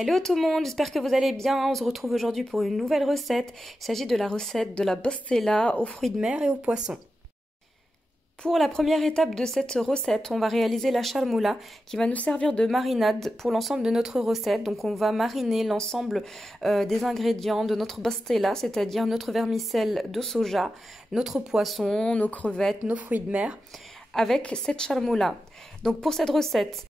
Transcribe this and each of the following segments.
Hello tout le monde, j'espère que vous allez bien. On se retrouve aujourd'hui pour une nouvelle recette. Il s'agit de la recette de la bostella aux fruits de mer et aux poissons. Pour la première étape de cette recette, on va réaliser la charmoula qui va nous servir de marinade pour l'ensemble de notre recette. Donc on va mariner l'ensemble des ingrédients de notre bostella, c'est-à-dire notre vermicelle de soja, notre poisson, nos crevettes, nos fruits de mer, avec cette charmoula. Donc pour cette recette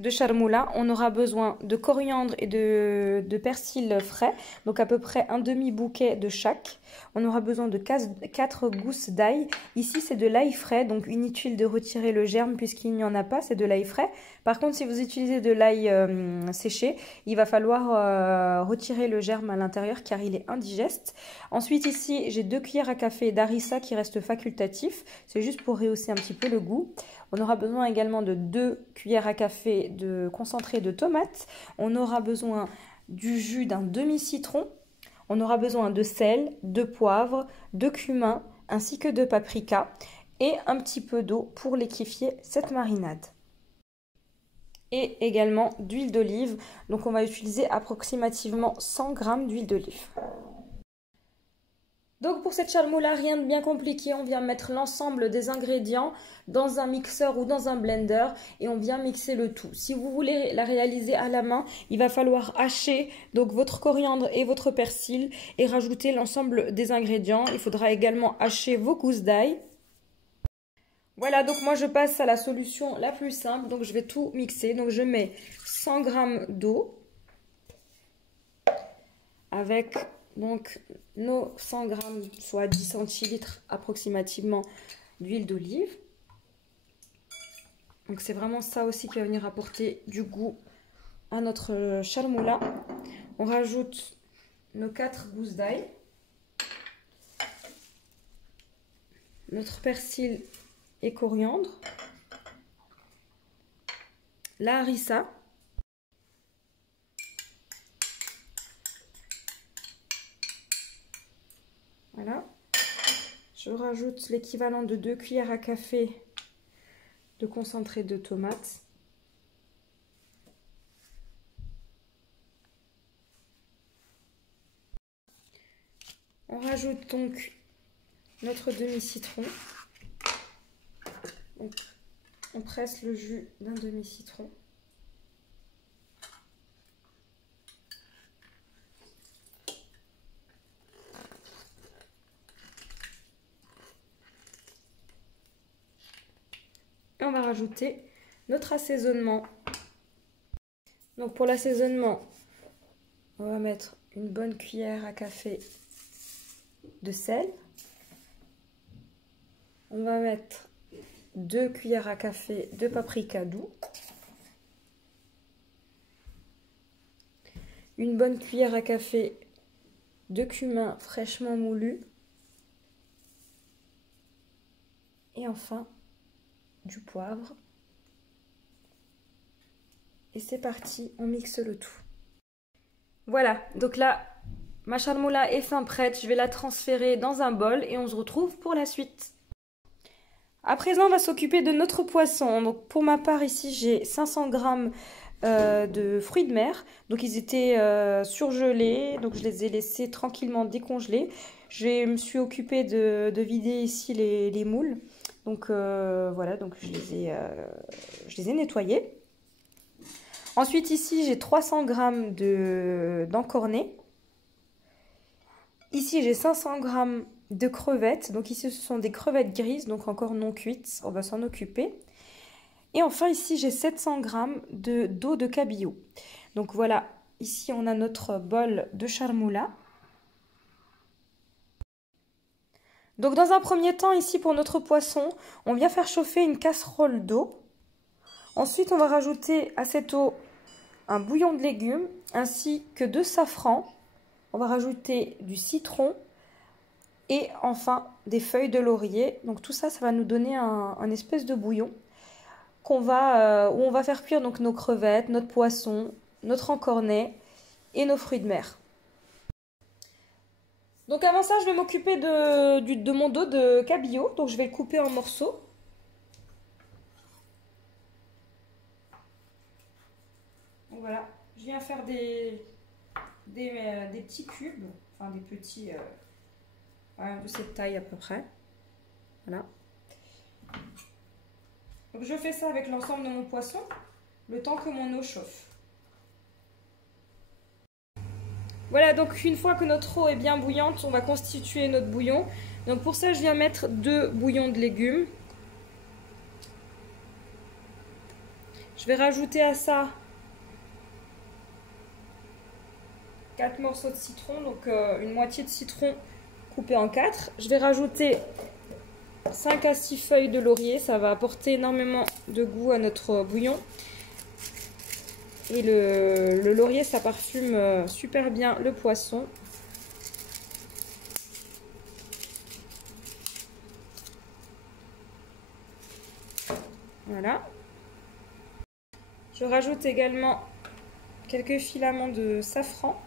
de charmoula, on aura besoin de coriandre et de persil frais, donc à peu près un demi-bouquet de chaque. On aura besoin de 4 gousses d'ail. Ici, c'est de l'ail frais, donc inutile de retirer le germe puisqu'il n'y en a pas, c'est de l'ail frais. Par contre, si vous utilisez de l'ail séché, il va falloir retirer le germe à l'intérieur car il est indigeste. Ensuite, ici, j'ai 2 cuillères à café d'harissa qui reste facultatif. C'est juste pour rehausser un petit peu le goût. On aura besoin également de 2 cuillères à café de concentré de tomates. On aura besoin du jus d'un demi-citron. On aura besoin de sel, de poivre, de cumin ainsi que de paprika et un petit peu d'eau pour liquéfier cette marinade. Et également d'huile d'olive. Donc on va utiliser approximativement 100 g d'huile d'olive. Donc pour cette charmoula, rien de bien compliqué, on vient mettre l'ensemble des ingrédients dans un mixeur ou dans un blender et on vient mixer le tout. Si vous voulez la réaliser à la main, il va falloir hacher donc votre coriandre et votre persil et rajouter l'ensemble des ingrédients. Il faudra également hacher vos gousses d'ail. Voilà, donc moi je passe à la solution la plus simple, donc je vais tout mixer. Donc je mets 100 g d'eau avec donc nos 100 g, soit 10 centilitres approximativement d'huile d'olive. Donc c'est vraiment ça aussi qui va venir apporter du goût à notre charmoula. On rajoute nos 4 gousses d'ail, notre persil et coriandre, la harissa, voilà. Je rajoute l'équivalent de 2 cuillères à café de concentré de tomates. On rajoute donc notre demi-citron. On presse le jus d'un demi-citron. Et on va rajouter notre assaisonnement. Donc pour l'assaisonnement, on va mettre une bonne cuillère à café de sel. On va mettre 2 cuillères à café de paprika doux. Une bonne cuillère à café de cumin fraîchement moulu. Et enfin, du poivre. Et c'est parti, on mixe le tout. Voilà, donc là, ma charmoula est fin prête. Je vais la transférer dans un bol et on se retrouve pour la suite. À présent, on va s'occuper de notre poisson. Donc pour ma part, ici, j'ai 500 g de fruits de mer. Donc ils étaient surgelés, donc je les ai laissés tranquillement décongeler. Je me suis occupée de vider ici les moules. Donc voilà, donc je les ai nettoyés. Ensuite ici j'ai 300 g d'encornet. Ici j'ai 500 g de crevettes. Donc ici ce sont des crevettes grises, donc encore non cuites. On va s'en occuper. Et enfin ici j'ai 700 g d'eau de cabillaud. Donc voilà, ici on a notre bol de charmoula. Donc dans un premier temps, ici pour notre poisson, on vient faire chauffer une casserole d'eau. Ensuite, on va rajouter à cette eau un bouillon de légumes ainsi que de safran. On va rajouter du citron et enfin des feuilles de laurier. Donc tout ça, ça va nous donner un espèce de bouillon où on va faire cuire donc nos crevettes, notre poisson, notre encornet et nos fruits de mer. Donc avant ça, je vais m'occuper de mon dos de cabillaud. Donc je vais le couper en morceaux. Donc voilà, je viens faire des petits cubes, enfin des petits de cette taille à peu près. Voilà. Donc je fais ça avec l'ensemble de mon poisson, le temps que mon eau chauffe. Voilà, donc une fois que notre eau est bien bouillante, on va constituer notre bouillon. Donc pour ça, je viens mettre 2 bouillons de légumes. Je vais rajouter à ça 4 morceaux de citron, donc une moitié de citron coupé en 4. Je vais rajouter 5 à 6 feuilles de laurier, ça va apporter énormément de goût à notre bouillon. Et le laurier, ça parfume super bien le poisson. Voilà. Je rajoute également quelques filaments de safran.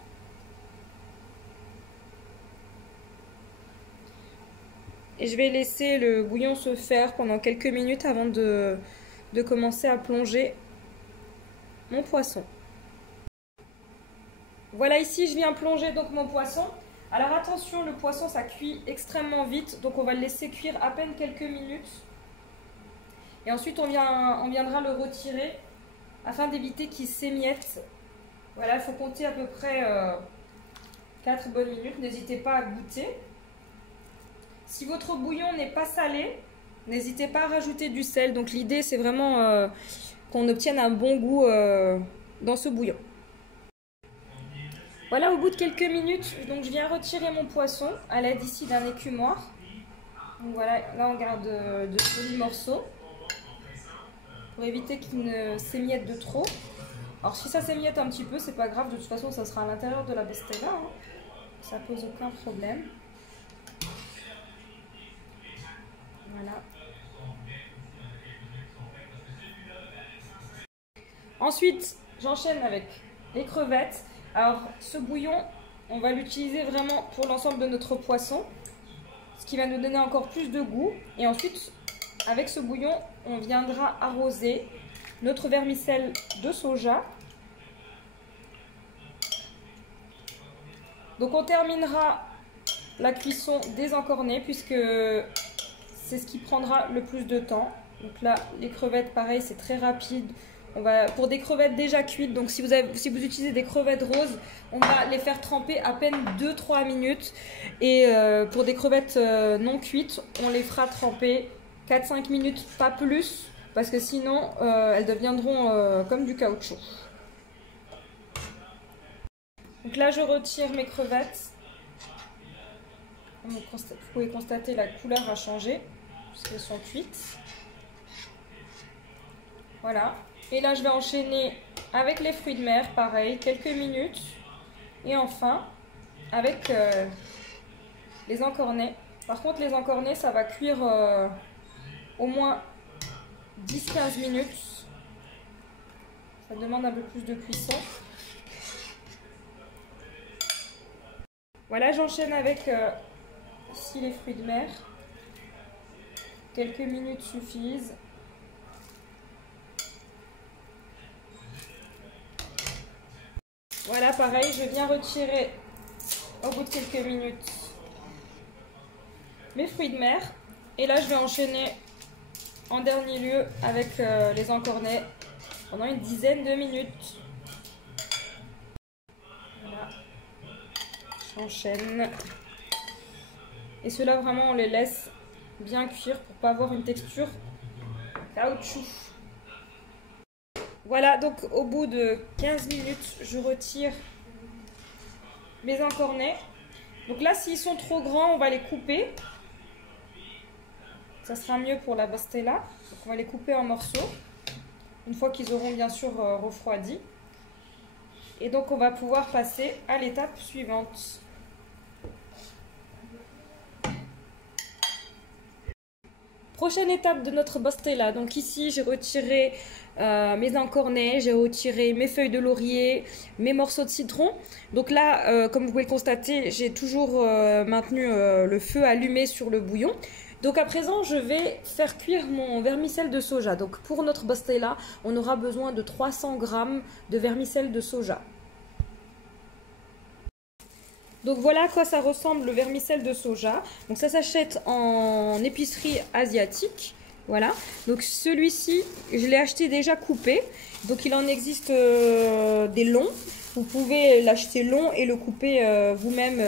Et je vais laisser le bouillon se faire pendant quelques minutes avant de commencer à plonger mon poisson. Voilà, ici je viens plonger donc mon poisson. Alors attention, le poisson ça cuit extrêmement vite, donc on va le laisser cuire à peine quelques minutes. Et ensuite on viendra le retirer afin d'éviter qu'il s'émiette. Voilà, il faut compter à peu près 4 bonnes minutes, n'hésitez pas à goûter. Si votre bouillon n'est pas salé, n'hésitez pas à rajouter du sel. Donc l'idée c'est vraiment qu'on obtienne un bon goût dans ce bouillon. Voilà, au bout de quelques minutes, donc je viens retirer mon poisson à l'aide ici d'un écumoire. Donc voilà, là on garde de jolis morceaux pour éviter qu'il ne s'émiette de trop. Alors si ça s'émiette un petit peu, c'est pas grave, de toute façon ça sera à l'intérieur de la bostella, hein. Ça pose aucun problème. Voilà. Ensuite, j'enchaîne avec les crevettes. Alors, ce bouillon, on va l'utiliser vraiment pour l'ensemble de notre poisson, ce qui va nous donner encore plus de goût. Et ensuite, avec ce bouillon, on viendra arroser notre vermicelle de soja. Donc, on terminera la cuisson des encornets puisque c'est ce qui prendra le plus de temps. Donc là, les crevettes, pareil, c'est très rapide. Pour des crevettes déjà cuites, donc si vous utilisez des crevettes roses, on va les faire tremper à peine 2-3 minutes. Et pour des crevettes non cuites, on les fera tremper 4-5 minutes, pas plus, parce que sinon elles deviendront comme du caoutchouc. Donc là, je retire mes crevettes. Vous pouvez constater la couleur a changé puisqu'elles sont cuites. Voilà. Et là, je vais enchaîner avec les fruits de mer, pareil, quelques minutes. Et enfin, avec les encornets. Par contre, les encornets, ça va cuire au moins 10-15 minutes. Ça demande un peu plus de cuisson. Voilà, j'enchaîne avec ici les fruits de mer. Quelques minutes suffisent. Voilà, pareil, je viens retirer au bout de quelques minutes mes fruits de mer. Et là, je vais enchaîner en dernier lieu avec les encornets pendant une dizaine de minutes. Voilà, j'enchaîne. Et ceux-là, vraiment, on les laisse bien cuire pour pas avoir une texture caoutchouc. Voilà, donc au bout de 15 minutes, je retire mes encornets. Donc là, s'ils sont trop grands, on va les couper. Ça sera mieux pour la bostella. Donc on va les couper en morceaux, une fois qu'ils auront bien sûr refroidi. Et donc on va pouvoir passer à l'étape suivante. Prochaine étape de notre bostella. Donc ici, j'ai retiré mes encornets, j'ai retiré mes feuilles de laurier, mes morceaux de citron. Donc là, comme vous pouvez le constater, j'ai toujours maintenu le feu allumé sur le bouillon. Donc à présent, je vais faire cuire mon vermicelle de soja. Donc pour notre bostella, on aura besoin de 300 g de vermicelle de soja. Donc voilà à quoi ça ressemble le vermicelle de soja. Donc ça s'achète en épicerie asiatique. Voilà. Donc celui-ci, je l'ai acheté déjà coupé. Donc il en existe des longs. Vous pouvez l'acheter long et le couper vous-même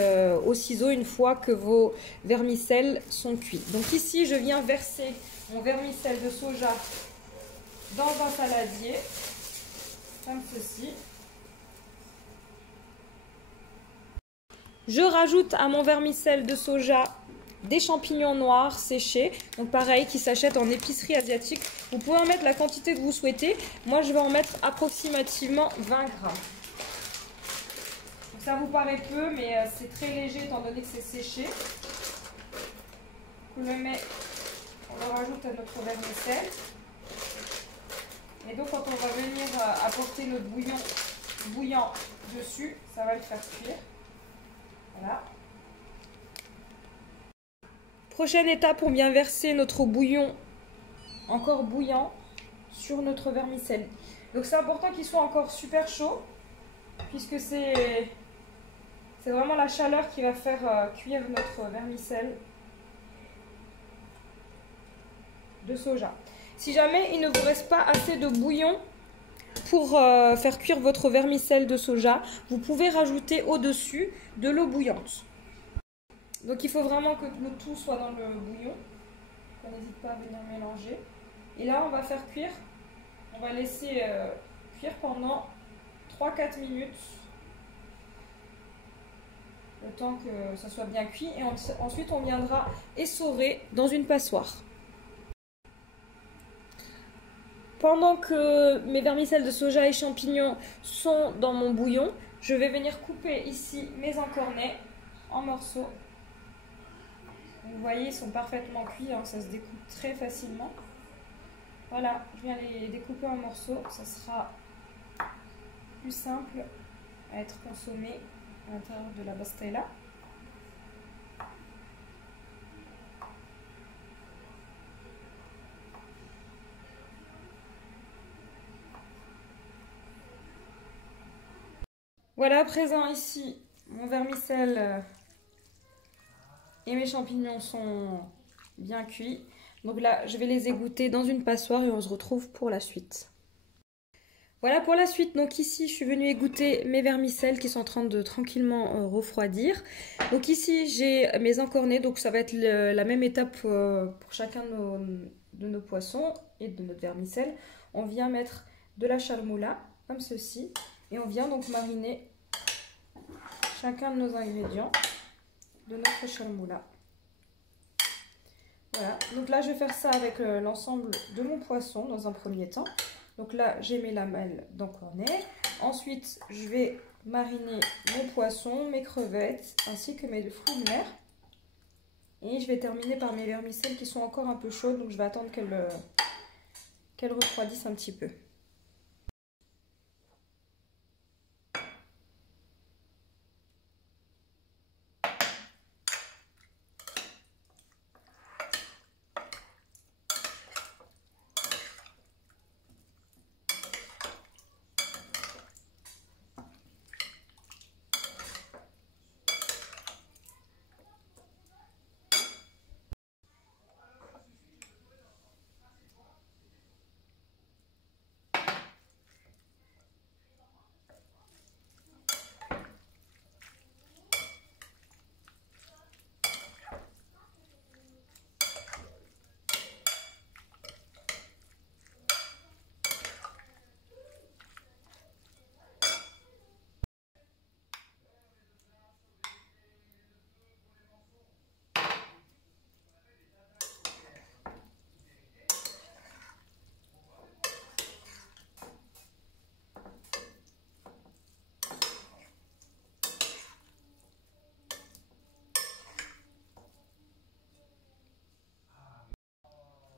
au ciseau une fois que vos vermicelles sont cuits. Donc ici, je viens verser mon vermicelle de soja dans un saladier, comme ceci. Je rajoute à mon vermicelle de soja des champignons noirs séchés, donc pareil, qui s'achètent en épicerie asiatique. Vous pouvez en mettre la quantité que vous souhaitez. Moi, je vais en mettre approximativement 20 grammes. Donc ça vous paraît peu, mais c'est très léger étant donné que c'est séché. On le met, on le rajoute à notre vermicelle. Et donc, quand on va venir apporter notre bouillon bouillant dessus, ça va le faire cuire. Voilà. Prochaine étape, on vient verser notre bouillon encore bouillant sur notre vermicelle. Donc c'est important qu'il soit encore super chaud, puisque c'est vraiment la chaleur qui va faire cuire notre vermicelle de soja. Si jamais il ne vous reste pas assez de bouillon pour faire cuire votre vermicelle de soja, vous pouvez rajouter au-dessus de l'eau bouillante. Donc il faut vraiment que le tout soit dans le bouillon. On n'hésite pas à venir mélanger. Et là on va faire cuire. On va laisser cuire pendant 3-4 minutes. Le temps que ça soit bien cuit. Et ensuite on viendra essorer dans une passoire. Pendant que mes vermicelles de soja et champignons sont dans mon bouillon, je vais venir couper ici mes encornets en morceaux. Vous voyez, ils sont parfaitement cuits, hein, ça se découpe très facilement. Voilà, je viens les découper en morceaux, ça sera plus simple à être consommé à l'intérieur de la bastella. Voilà, à présent ici, mon vermicelle et mes champignons sont bien cuits. Donc là, je vais les égoutter dans une passoire et on se retrouve pour la suite. Voilà pour la suite. Donc ici, je suis venue égoutter mes vermicelles qui sont en train de tranquillement refroidir. Donc ici, j'ai mes encornets. Donc ça va être la même étape pour chacun de nos poissons et de notre vermicelle. On vient mettre de la charmoula, comme ceci. Et on vient donc mariner chacun de nos ingrédients de notre charmoula. Voilà, donc là je vais faire ça avec l'ensemble de mon poisson dans un premier temps. Donc là j'ai mes lamelles d'encornet. Ensuite je vais mariner mon poisson, mes crevettes ainsi que mes fruits de mer. Et je vais terminer par mes vermicelles qui sont encore un peu chaudes, donc je vais attendre qu'elles refroidissent un petit peu.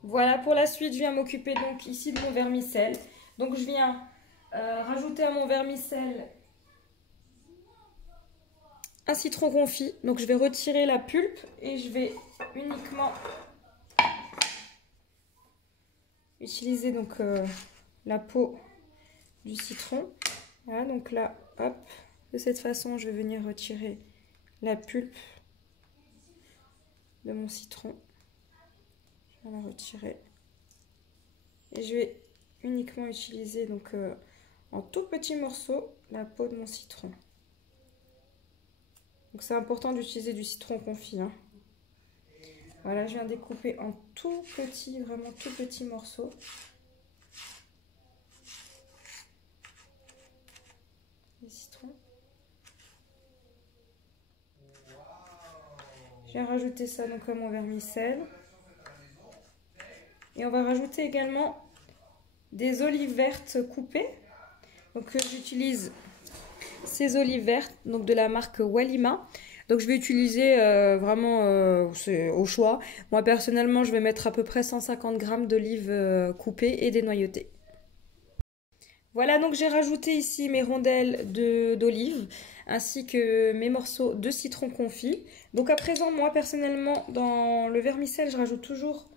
Voilà, pour la suite, je viens m'occuper donc ici de mon vermicelle. Donc je viens rajouter à mon vermicelle un citron confit. Donc je vais retirer la pulpe et je vais uniquement utiliser donc la peau du citron. Voilà, donc là, hop, de cette façon, je vais venir retirer la pulpe de mon citron. Je vais la retirer. Et je vais uniquement utiliser donc en tout petits morceaux la peau de mon citron. Donc c'est important d'utiliser du citron confit, hein. Voilà, je viens découper en tout petits, vraiment tout petits morceaux. Les citrons. Je viens rajouter ça donc à mon vermicelle. Et on va rajouter également des olives vertes coupées. Donc j'utilise ces olives vertes donc de la marque Walima. Donc je vais utiliser vraiment au choix. Moi personnellement je vais mettre à peu près 150 g d'olives coupées et dénoyautées. Voilà, donc j'ai rajouté ici mes rondelles d'olive ainsi que mes morceaux de citron confit. Donc à présent, moi personnellement, dans le vermicelle, je rajoute toujours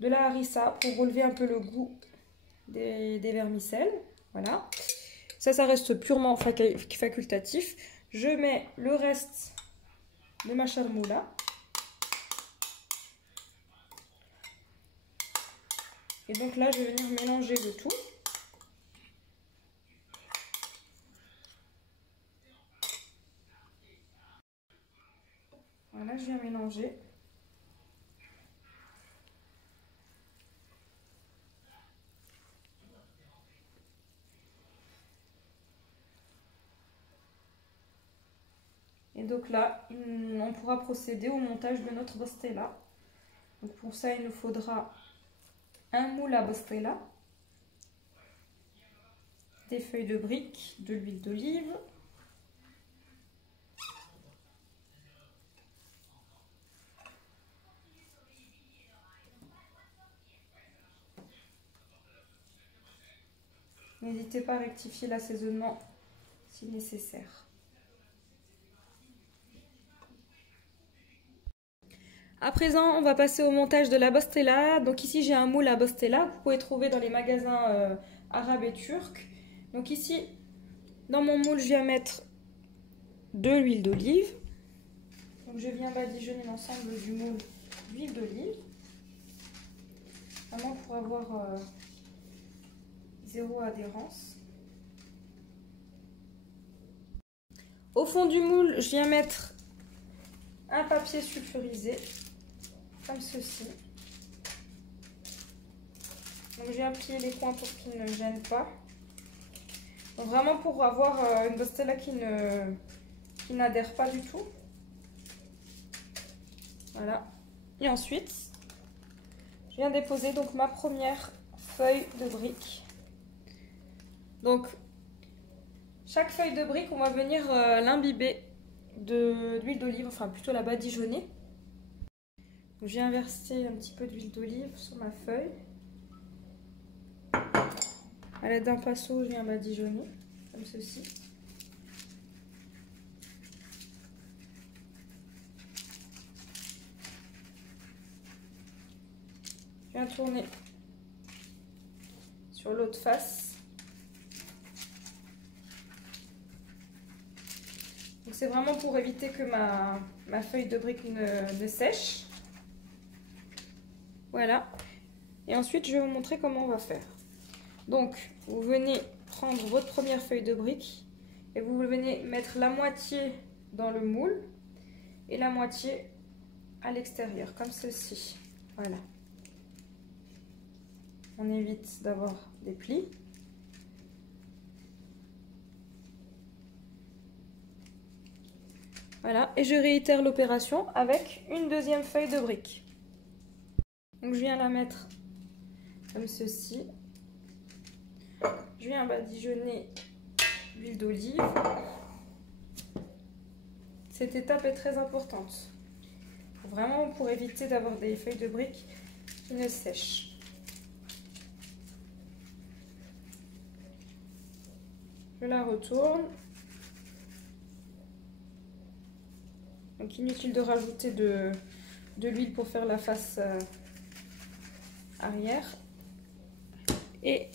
de la harissa pour relever un peu le goût des vermicelles. Voilà, ça reste purement facultatif. Je mets le reste de ma charmoula. Et donc là, je vais venir mélanger le tout. Voilà, je viens mélanger. Et donc là, on pourra procéder au montage de notre bostella. Donc pour ça, il nous faudra un moule à bostella, des feuilles de brique, de l'huile d'olive, n'hésitez pas à rectifier l'assaisonnement si nécessaire. À présent, on va passer au montage de la bostella. Donc ici, j'ai un moule à bostella que vous pouvez trouver dans les magasins arabes et turcs. Donc ici, dans mon moule, je viens mettre de l'huile d'olive. Donc je viens badigeonner l'ensemble du moule d'huile d'olive. Vraiment pour avoir zéro adhérence. Au fond du moule, je viens mettre un papier sulfurisé, comme ceci. Donc je viens plier les coins pour qu'ils ne gênent pas. Donc vraiment pour avoir une bostella qui n'adhère pas du tout. Voilà. Et ensuite, je viens déposer donc ma première feuille de brique. Donc chaque feuille de brique, on va venir l'imbiber d'huile d'olive, enfin plutôt la badigeonner. Donc, je viens verser un petit peu d'huile d'olive sur ma feuille. À l'aide d'un pinceau, je viens badigeonner, comme ceci. Je viens tourner sur l'autre face. Donc c'est vraiment pour éviter que ma feuille de brique ne sèche. Voilà. Et ensuite, je vais vous montrer comment on va faire. Donc, vous venez prendre votre première feuille de brique et vous venez mettre la moitié dans le moule et la moitié à l'extérieur, comme ceci. Voilà. On évite d'avoir des plis. Voilà, et je réitère l'opération avec une deuxième feuille de brique. Donc je viens la mettre comme ceci. Je viens badigeonner l'huile d'olive. Cette étape est très importante. Vraiment pour éviter d'avoir des feuilles de brique qui ne sèchent. Je la retourne. Donc inutile de rajouter de l'huile pour faire la face arrière. Et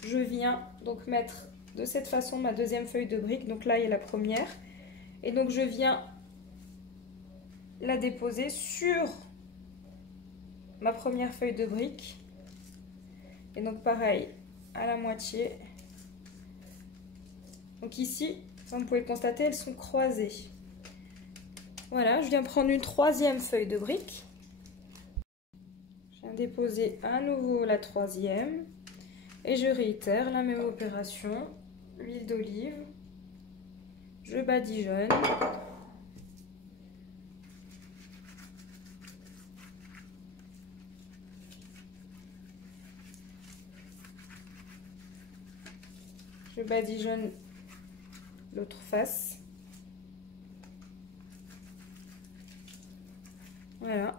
je viens donc mettre de cette façon ma deuxième feuille de brique. Donc là il y a la première. Et donc je viens la déposer sur ma première feuille de brique. Et donc pareil, à la moitié. Donc ici, comme vous pouvez le constater, elles sont croisées. Voilà, je viens prendre une troisième feuille de brique. Je viens déposer à nouveau la troisième. Et je réitère la même opération. L'huile d'olive. Je badigeonne. Je badigeonne l'autre face. Voilà.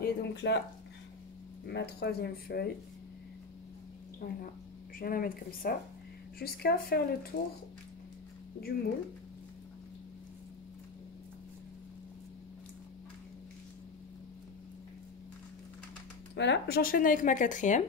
Et donc là, ma troisième feuille. Voilà. Je viens la mettre comme ça. Jusqu'à faire le tour du moule. Voilà, j'enchaîne avec ma quatrième.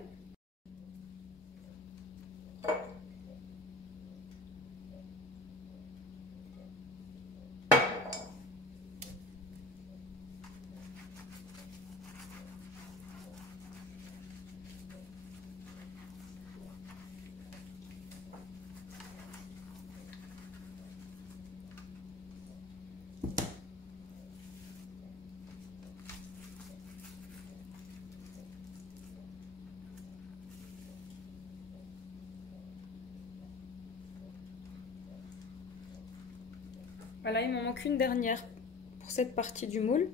Voilà, il m'en manque une dernière pour cette partie du moule.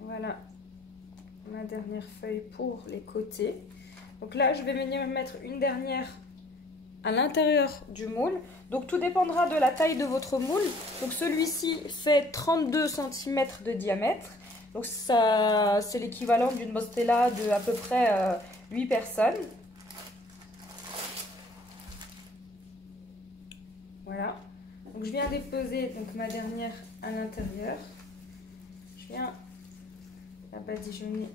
Voilà ma dernière feuille pour les côtés. Donc là, je vais venir mettre une dernière à l'intérieur du moule. Donc tout dépendra de la taille de votre moule. Donc celui-ci fait 32 cm de diamètre. Donc ça, c'est l'équivalent d'une bostella de à peu près 8 personnes. Voilà. Donc je viens déposer donc ma dernière à l'intérieur. Je viens la badigeonner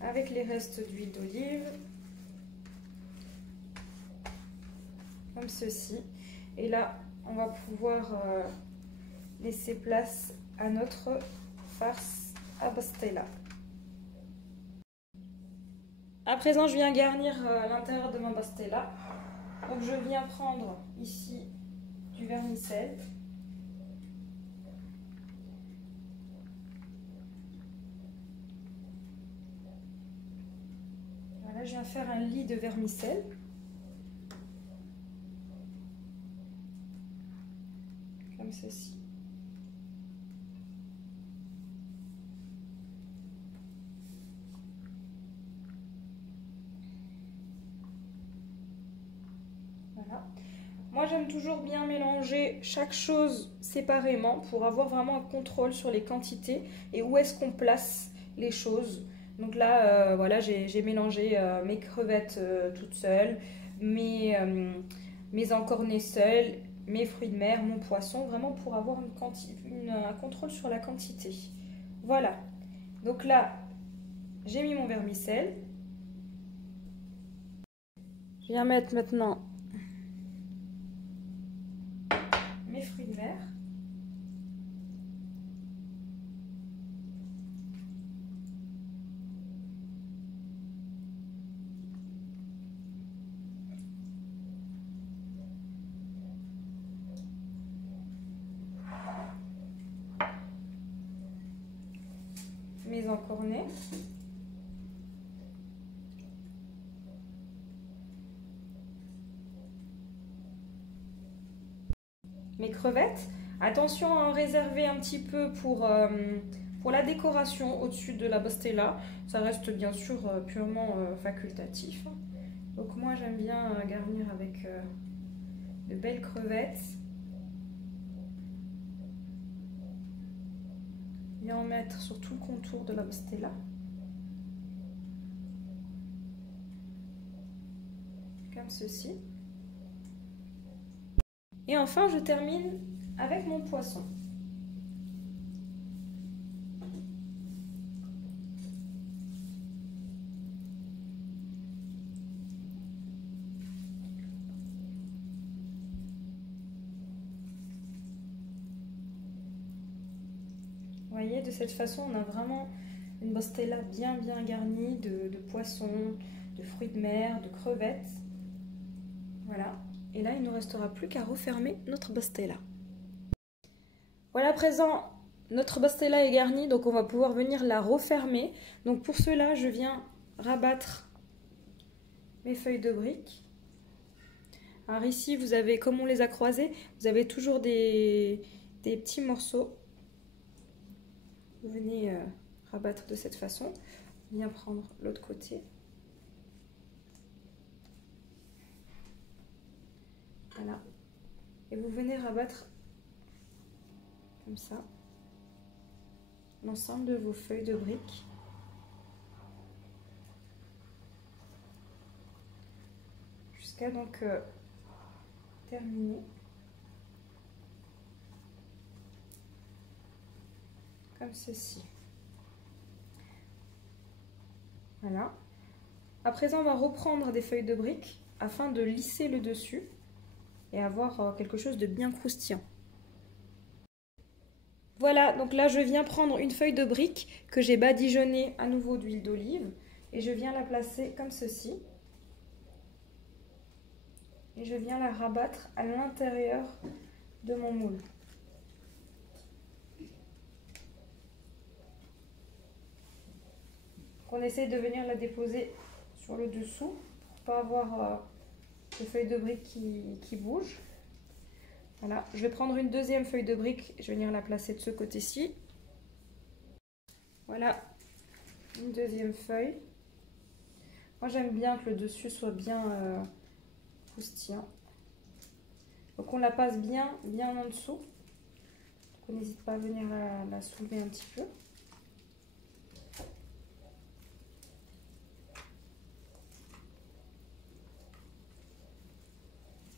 avec les restes d'huile d'olive. Comme ceci. Et là, on va pouvoir laisser place à notre farce à bostella. À présent, je viens garnir l'intérieur de ma bostella. Donc, je viens prendre ici du vermicelle. Voilà, je viens faire un lit de vermicelle. Comme ceci. Voilà. Moi, j'aime toujours bien mélanger chaque chose séparément pour avoir vraiment un contrôle sur les quantités et où est-ce qu'on place les choses. Donc là, voilà, j'ai mélangé mes crevettes toutes seules, mes encornets seuls, mes fruits de mer, mon poisson, vraiment pour avoir un contrôle sur la quantité. Voilà. Donc là, j'ai mis mon vermicelle. Je viens mettre maintenant mes fruits de mer. Mes encornets. Mes crevettes. Attention à en réserver un petit peu pour la décoration au-dessus de la bostella. Ça reste bien sûr purement facultatif. Donc moi j'aime bien garnir avec de belles crevettes. Et en mettre sur tout le contour de la bostella. comme ceci. Et enfin, je termine avec mon poisson. Vous voyez, de cette façon, on a vraiment une bostella bien garnie de poissons, de fruits de mer, de crevettes. Voilà. Et là, il ne nous restera plus qu'à refermer notre bostella. Voilà, à présent, notre bostella est garnie, donc on va pouvoir venir la refermer. Donc pour cela, je viens rabattre mes feuilles de briques. Alors ici, vous avez, comme on les a croisées, vous avez toujours des petits morceaux. Vous venez rabattre de cette façon. Bien prendre l'autre côté. Voilà. Et vous venez rabattre comme ça l'ensemble de vos feuilles de briques. Jusqu'à donc terminer. Comme ceci. Voilà. À présent, on va reprendre des feuilles de briques afin de lisser le dessus et avoir quelque chose de bien croustillant. Voilà, donc là je viens prendre une feuille de brique que j'ai badigeonnée à nouveau d'huile d'olive et je viens la placer comme ceci. Et je viens la rabattre à l'intérieur de mon moule. On essaye de venir la déposer sur le dessous pour ne pas avoir de feuilles de briques qui bougent. Voilà, je vais prendre une deuxième feuille de brique, je vais venir la placer de ce côté-ci. Voilà, une deuxième feuille. Moi j'aime bien que le dessus soit bien croustillant. Donc on la passe bien en dessous. Donc on n'hésite pas à venir la soulever un petit peu.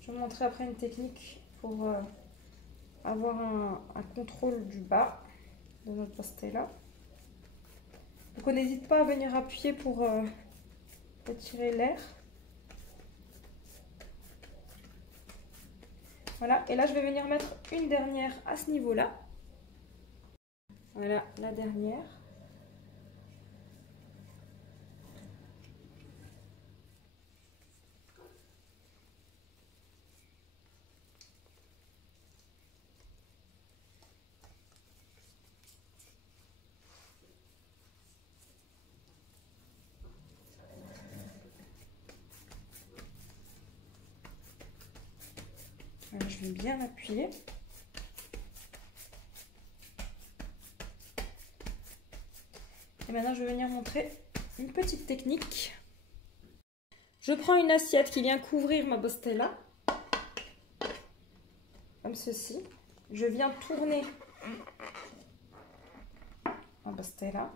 Je vais vous montrer après une technique pour avoir un contrôle du bas de notre bostella. Donc on n'hésite pas à venir appuyer pour retirer l'air. Voilà, et là je vais venir mettre une dernière à ce niveau-là. Voilà, la dernière. Voilà, je vais bien appuyer. Et maintenant, je vais venir montrer une petite technique. Je prends une assiette qui vient couvrir ma bostella, comme ceci. Je viens tourner ma bostella.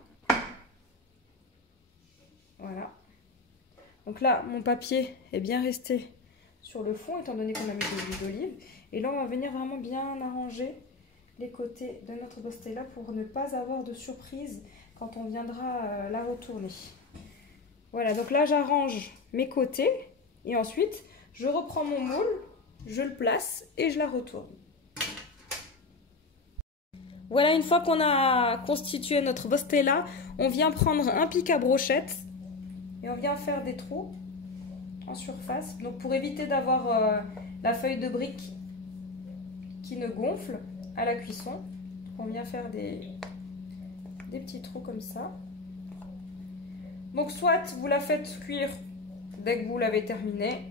Voilà. Donc là, mon papier est bien resté sur le fond, étant donné qu'on a mis de l'huile d'olive. Et là, on va venir vraiment bien arranger les côtés de notre bostella pour ne pas avoir de surprise quand on viendra la retourner. Voilà, donc là, j'arrange mes côtés et ensuite, je reprends mon moule, je le place et je la retourne. Voilà, une fois qu'on a constitué notre bostella, on vient prendre un pic à brochette et on vient faire des trous en surface. Donc pour éviter d'avoir la feuille de brique qui ne gonfle à la cuisson, on vient faire des petits trous comme ça. Donc soit vous la faites cuire dès que vous l'avez terminée.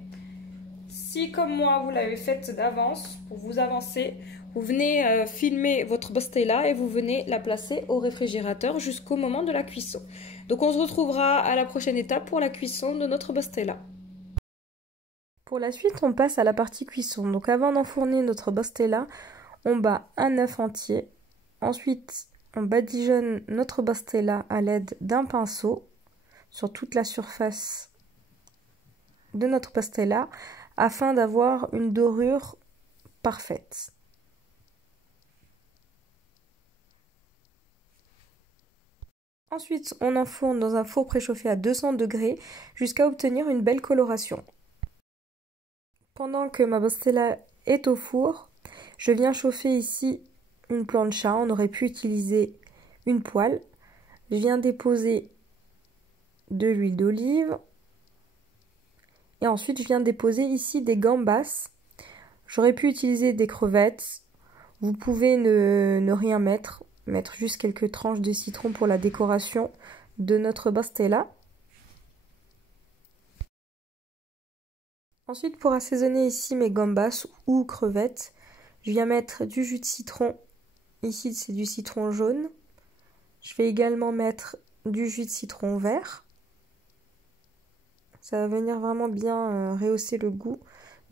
Si comme moi vous l'avez faite d'avance, pour vous avancer, vous venez filmer votre bostella et vous venez la placer au réfrigérateur jusqu'au moment de la cuisson. Donc on se retrouvera à la prochaine étape pour la cuisson de notre bostella. Pour la suite, on passe à la partie cuisson. Donc avant d'enfourner notre bostella, on bat un œuf entier. Ensuite, on badigeonne notre bostella à l'aide d'un pinceau sur toute la surface de notre pastella afin d'avoir une dorure parfaite. Ensuite, on enfourne dans un four préchauffé à 200 degrés jusqu'à obtenir une belle coloration. Pendant que ma pastella est au four, je viens chauffer ici une plancha. On aurait pu utiliser une poêle. Je viens déposer de l'huile d'olive. Et ensuite, je viens déposer ici des gambas. J'aurais pu utiliser des crevettes. Vous pouvez ne rien mettre juste quelques tranches de citron pour la décoration de notre pastella. Ensuite, pour assaisonner ici mes gambas ou crevettes, je viens mettre du jus de citron. Ici, c'est du citron jaune. Je vais également mettre du jus de citron vert. Ça va venir vraiment bien rehausser le goût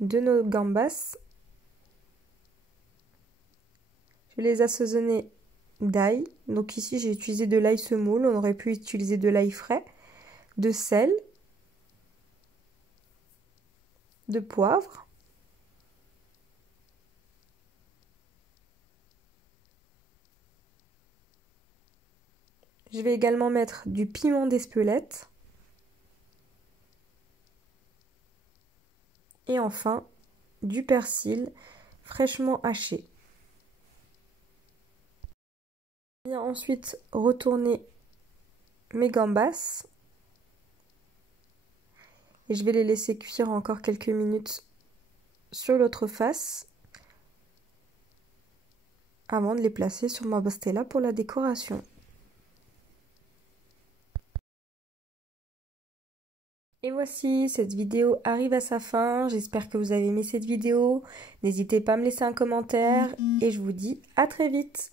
de nos gambas. Je vais les assaisonner d'ail. Donc ici, j'ai utilisé de l'ail semoule. On aurait pu utiliser de l'ail frais, de sel, de poivre. Je vais également mettre du piment d'Espelette. Et enfin, du persil fraîchement haché. Je viens ensuite retourner mes gambas. Et je vais les laisser cuire encore quelques minutes sur l'autre face avant de les placer sur ma pastella pour la décoration. Et voici, cette vidéo arrive à sa fin. J'espère que vous avez aimé cette vidéo. N'hésitez pas à me laisser un commentaire et je vous dis à très vite.